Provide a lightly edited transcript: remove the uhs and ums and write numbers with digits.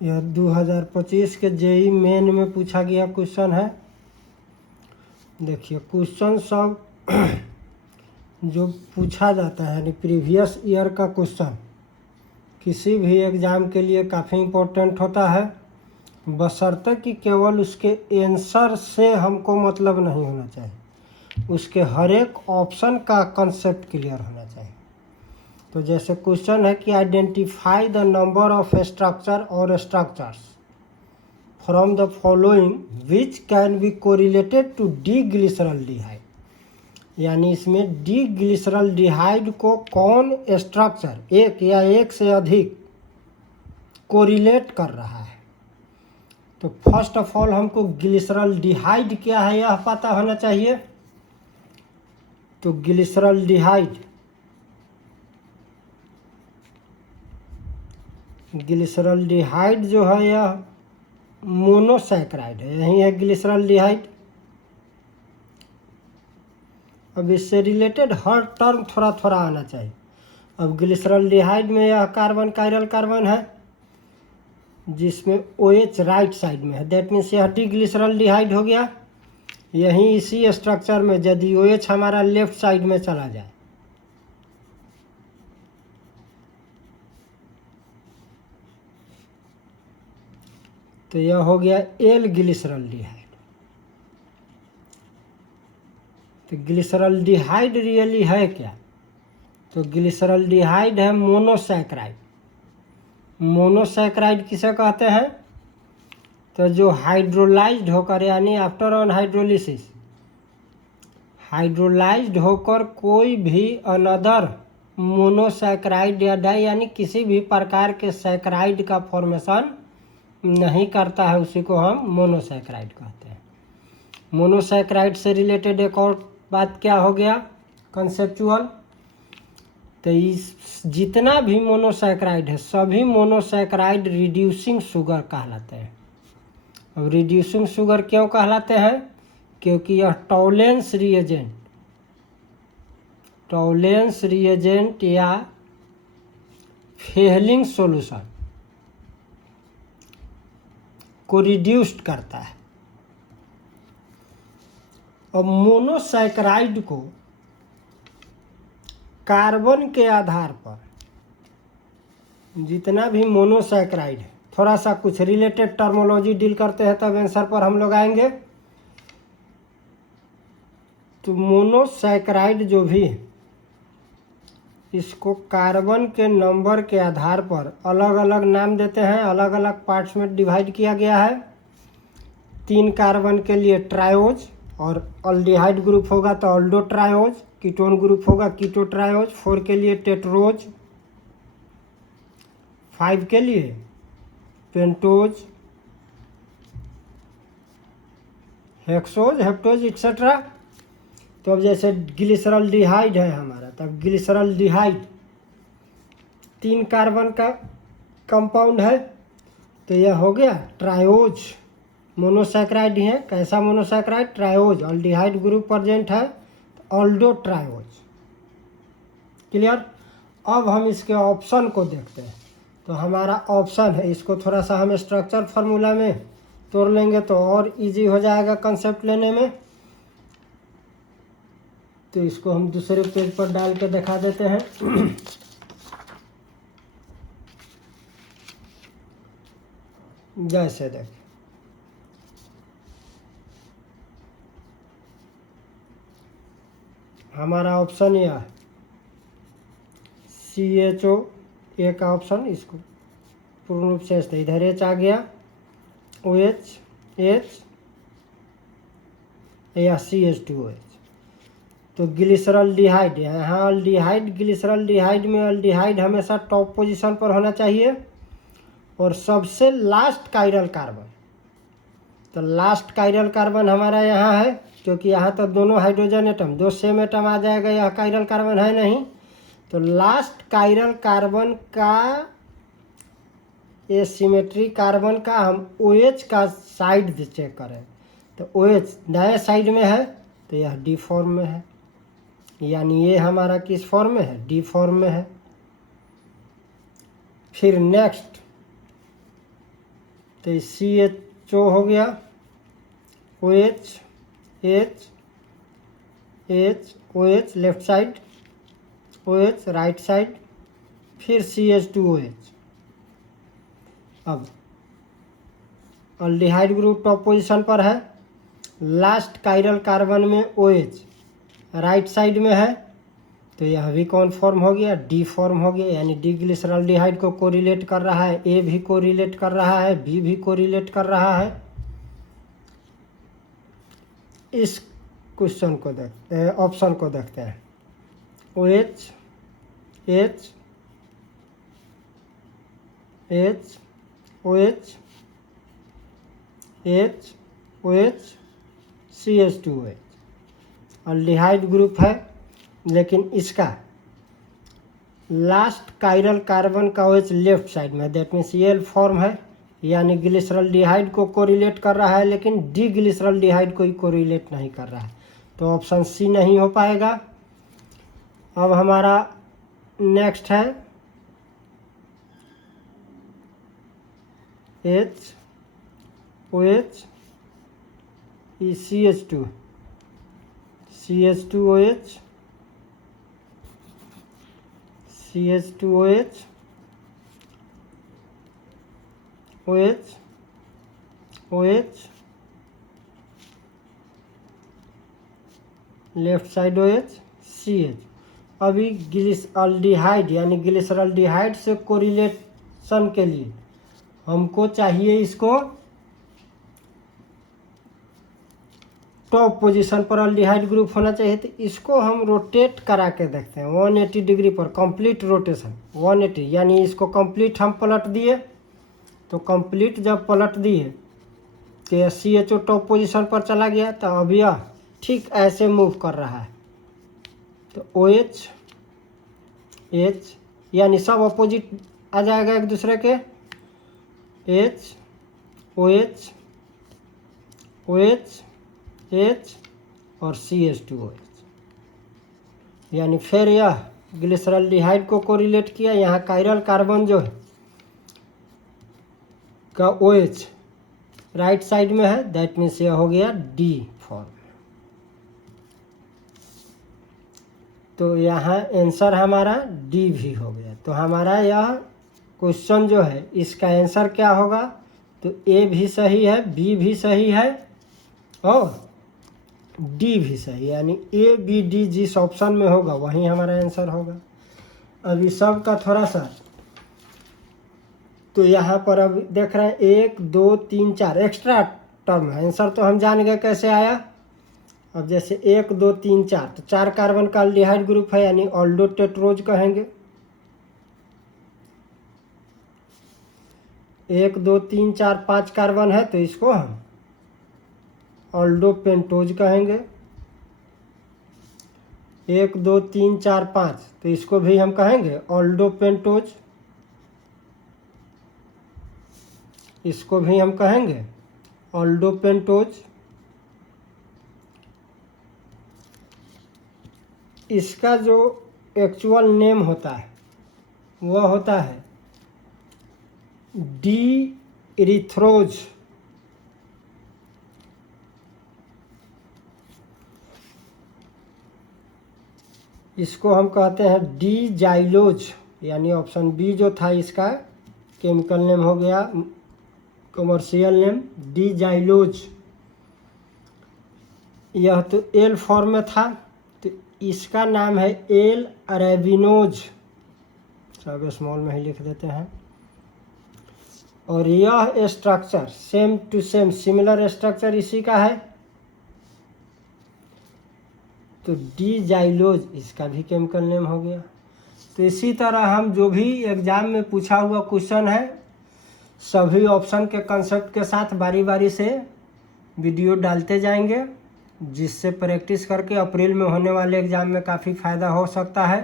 यह 2025 के JEE main में पूछा गया क्वेश्चन है। देखिए क्वेश्चन सब जो पूछा जाता है यानी प्रीवियस ईयर का क्वेश्चन किसी भी एग्ज़ाम के लिए काफ़ी इम्पोर्टेंट होता है, बशर्ते कि केवल उसके आंसर से हमको मतलब नहीं होना चाहिए, उसके हर एक ऑप्शन का कंसेप्ट क्लियर होना चाहिए। तो जैसे क्वेश्चन है कि identify the number of structure और structures from the following which can be correlated to D glyceraldehyde, यानी इसमें डी ग्लिसरल्डिहाइड को कौन स्ट्रक्चर एक या एक से अधिक कोरिलेट कर रहा है। तो फर्स्ट ऑफ ऑल हमको ग्लिसरल्डिहाइड क्या है यह पता होना चाहिए। तो ग्लिसरल्डिहाइड जो है यह मोनोसैकराइड है, यही है ग्लिसरल्डिहाइड। अब इससे रिलेटेड हर टर्म थोड़ा थोड़ा आना चाहिए। अब ग्लिसरल्डिहाइड में यह कार्बन कायरल कार्बन है जिसमें OH राइट साइड में है, दैट मीन्स यह डी ग्लिसरल्डिहाइड हो गया। यहीं इसी स्ट्रक्चर में यदि OH हमारा लेफ्ट साइड में चला जाए तो यह हो गया एल ग्लिसरल्डिहाइड। तो ग्लिसरल्डिहाइड रियली है क्या। तो ग्लिसरल्डिहाइड है मोनोसैकराइड। मोनोसैकराइड किसे कहते हैं। तो जो हाइड्रोलाइज्ड होकर यानी आफ्टर ऑन हाइड्रोलिसिस हाइड्रोलाइज्ड होकर कोई भी अनदर मोनोसैकराइड या डाई यानी किसी भी प्रकार के सैकराइड का फॉर्मेशन नहीं करता है, उसी को हम मोनोसैकराइड कहते हैं। मोनोसैकराइड से रिलेटेड एक और बात क्या हो गया कंसेप्चुअल। तो इस जितना भी मोनोसैकराइड है सभी मोनोसैकराइड रिड्यूसिंग शुगर कहलाते हैं। अब रिड्यूसिंग शुगर क्यों कहलाते हैं, क्योंकि यह टॉलेंस रिएजेंट या फेहलिंग सॉल्यूशन को रिड्यूस्ड करता है। अब मोनोसैकराइड को कार्बन के आधार पर जितना भी मोनोसैकराइड है, थोड़ा सा कुछ रिलेटेड टर्मोलॉजी डील करते हैं तब आंसर पर हम लोग आएंगे। तो मोनोसैकराइड जो भी है इसको कार्बन के नंबर के आधार पर अलग अलग नाम देते हैं, अलग अलग पार्ट्स में डिवाइड किया गया है। 3 कार्बन के लिए ट्रायोज और अल्डिहाइड ग्रुप होगा तो अल्डो ट्रायोज, कीटोन ग्रुप होगा कीटो ट्रायोज, 4 के लिए टेट्रोज, 5 के लिए पेंटोज, हेक्सोज, हेप्टोज एक्सेट्रा। तो अब जैसे ग्लिसरल्डिहाइड है हमारा, तब ग्लिसरल्डिहाइड 3 कार्बन का कंपाउंड है तो यह हो गया ट्रायोज। मोनोसैकराइड ही है, कैसा monosaccharide triose, aldehyde group present है तो अल्डो ट्रायोज। क्लियर। अब हम इसके ऑप्शन को देखते हैं। तो हमारा ऑप्शन है, इसको थोड़ा सा हम स्ट्रक्चर फार्मूला में तोड़ लेंगे तो और इजी हो जाएगा कंसेप्ट लेने में। तो इसको हम दूसरे पेज पर डाल के दिखा देते हैं। जैसे देख हमारा ऑप्शन यह है CHO ए का ऑप्शन, इसको पूर्ण रूप से इधर H आ गया, OH H या CH2OH। तो ग्लिसरल्डिहाइड यहाँ अल्डिहाइड, ग्लिसरल्डिहाइड में अल्डिहाइड हमेशा टॉप पोजीशन पर होना चाहिए और सबसे लास्ट कायरल कार्बन। तो लास्ट कायरल कार्बन हमारा यहाँ है क्योंकि यहाँ तो दोनों हाइड्रोजन एटम, 2 सेम एटम आ जाएगा, यह कायरल कार्बन है नहीं। तो लास्ट कायरल कार्बन का ये सिमेट्री कार्बन का हम OH का साइड चेक करें तो OH दाएं साइड में है तो यह डी फॉर्म में है, यानी ये हमारा किस फॉर्म में है, डी फॉर्म में है। फिर नेक्स्ट तो CHO हो गया, OH H H OH left side, OH right side, फिर CH2OH। अब अल्डिहाइड ग्रुप टॉप पोजीशन पर है, लास्ट कायरल कार्बन में OH राइट साइड में है, तो यह भी कौन फॉर्म हो गया, डी फॉर्म हो गया, यानी डी ग्लिसरॉल्डिहाइड को कोरिलेट कर रहा है, ए भी कोरिलेट कर रहा है, बी भी कोरिलेट कर रहा है। इस क्वेश्चन को देखते, ऑप्शन को देखते हैं। OH H H OH H OH CH2OH aldehyde group है, लेकिन इसका लास्ट कायरल कार्बन का OH लेफ्ट साइड में, दैट मीन्स एल फॉर्म है, यानी ग्लिसरॉल्डिहाइड को कोरिलेट कर रहा है, लेकिन डी ग्लिसरॉल्डिहाइड को ही कोरिलेट नहीं कर रहा है, तो ऑप्शन सी नहीं हो पाएगा। अब हमारा नेक्स्ट है H OH CH2 CH2OH CH2OH OH OH left side OH CH। अभी ग्लिसरॉल्डिहाइड यानी ग्लिसरॉल्डिहाइड से कोरिलेशन के लिए हमको चाहिए इसको टॉप पोजीशन पर अल्डिहाइड ग्रुप होना चाहिए, तो इसको हम रोटेट करा के देखते हैं 180 डिग्री पर, कंप्लीट रोटेशन 180, यानी इसको कंप्लीट हम पलट दिए, तो कंप्लीट जब पलट दिए तो CHO टॉप पोजीशन पर चला गया, तो अब यह ठीक ऐसे मूव कर रहा है, तो OH H यानी सब अपोजिट आ जाएगा एक दूसरे के, H OH OH H और CH2OH, यानी फिर यह ग्लिसरॉल्डिहाइड को कोरिलेट किया, यहाँ कायरल कार्बन जो है का OH राइट साइड में है, दैट मीन्स यह हो गया डी फॉर्म। तो यहाँ आंसर हमारा डी भी हो गया, तो हमारा यह क्वेश्चन जो है इसका आंसर क्या होगा, तो ए भी सही है, बी भी सही है और डी भी सही, यानी ए बी डी जिस ऑप्शन में होगा वही हमारा आंसर होगा। अभी सब का थोड़ा सा, तो यहाँ पर अब देख रहे हैं 1 2 3 4 एक्स्ट्रा टर्म है, आंसर तो हम जान गए कैसे आया। अब जैसे 1 2 3 4, तो 4 कार्बन का अल्डिहाइड ग्रुप है, यानी ऑल्डो टेट्रोज कहेंगे। 1 2 3 4 5 कार्बन है, तो इसको हम ऑल्डो पेंटोज कहेंगे। 1 2 3 4 5, तो इसको भी हम कहेंगे ऑल्डो पेंटोज, इसको भी हम कहेंगे ऑल्डो पेंटोज। इसका जो एक्चुअल नेम होता है वह होता है डी इरिथ्रोज, इसको हम कहते हैं डी जाइलोज, यानी ऑप्शन बी जो था इसका केमिकल नेम हो गया, कमर्शियल नेम डी जाइलोज। यह तो एल फॉर्म में था, तो इसका नाम है एल अरेबिनोज, सब स्मॉल में ही लिख देते हैं। और यह structure same to same similar structure इसी का है, तो डी जाइलोज इसका भी केमिकल नेम हो गया। तो इसी तरह हम जो भी एग्जाम में पूछा हुआ क्वेश्चन है सभी ऑप्शन के कंसेप्ट के साथ बारी बारी से वीडियो डालते जाएंगे, जिससे प्रैक्टिस करके अप्रैल में होने वाले एग्ज़ाम में काफ़ी फ़ायदा हो सकता है।